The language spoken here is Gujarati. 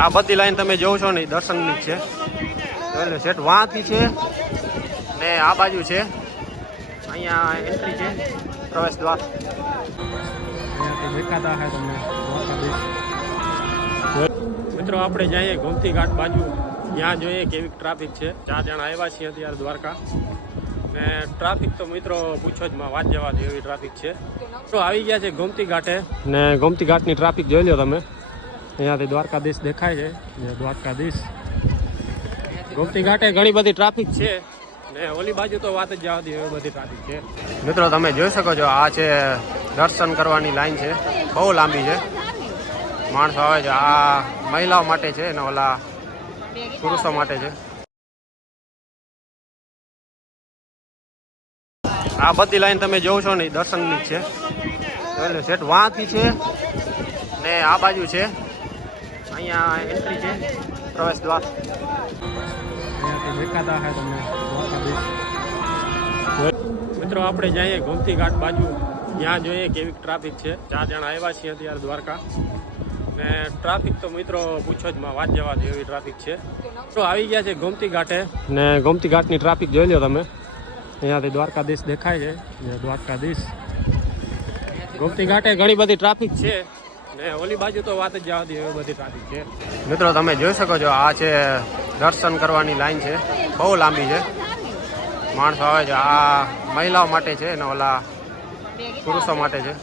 આ બધી લાઈન તમે જોવો છો ને દર્શનની જ છે. એટલે સેટ વાંથી છે ને આ બાજુ છે. અહીંયા એન્ટ્રી છે, પ્રવેશ દ્વાર. દેખાતા હે તમને મિત્રો. આપણે જઈએ ગોમતી ઘાટ બાજુ, ત્યાં જોઈએ કેવી ટ્રાફિક છે. 4 જણા આવ્યા છીએ અત્યારે દ્વારકા, ને ટ્રાફિક તો મિત્રો પૂછો જ માં, વાત જવા દે એવી ટ્રાફિક છે. તો આવી ગયા છે ગોમતી ઘાટે, ને ગોમતી ઘાટની ટ્રાફિક જોઈ લો તમે. અહીંયાથી દ્વારકાધીશ દેખાય છે. દ્વારકાધીશ ગોમતી ઘાટે ઘણી બધી ટ્રાફિક છે, ને ઓલી બાજુ તો વાત જ જવા દે એવી બધી ટ્રાફિક છે. મિત્રો તમે જોઈ શકો છો, આ છે દર્શન કરવાની લાઈન છે, બહુ લાંબી છે. માણસો આવે છે. આ મહિલાઓ માટે છે ને ઓલા પુરુષો માટે છે. આ બધી લાઈન તમે જોવો છો ને દર્શનની જ છે. એટલે સેટ વાંથી છે ને આ બાજુ છે. અહીંયા એન્ટ્રી છે, પ્રવેશ દ્વાર. દેખાતા હે તમને મિત્રો. આપણે જઈએ ગોમતી ઘાટ બાજુ, ત્યાં જોઈએ કેવી ટ્રાફિક છે. 4 જણા આવ્યા છીએ અત્યારે દ્વારકા, ને ટ્રાફિક તો મિત્રો પૂછો જ માં, વાત જવા દે એવી ટ્રાફિક છે. તો આવી ગયા છે ગોમતી ઘાટે, ને ગોમતી ઘાટની ટ્રાફિક જોઈ લો તમે. અહીંયાથી દ્વારકાધીશ દેખાય છે. દ્વારકાધીશ ગોમતી ઘાટે ઘણી બધી ટ્રાફિક છે, ને ઓલી બાજુ તો વાત જ જવા દે એવી બધી ટ્રાફિક છે. મિત્રો તમે જોઈ શકો છો, આ છે દર્શન કરવાની લાઈન છે, બહુ લાંબી છે. માણસો આવે છે. આ મહિલાઓ માટે છે ને ઓલા પુરુષો માટે છે.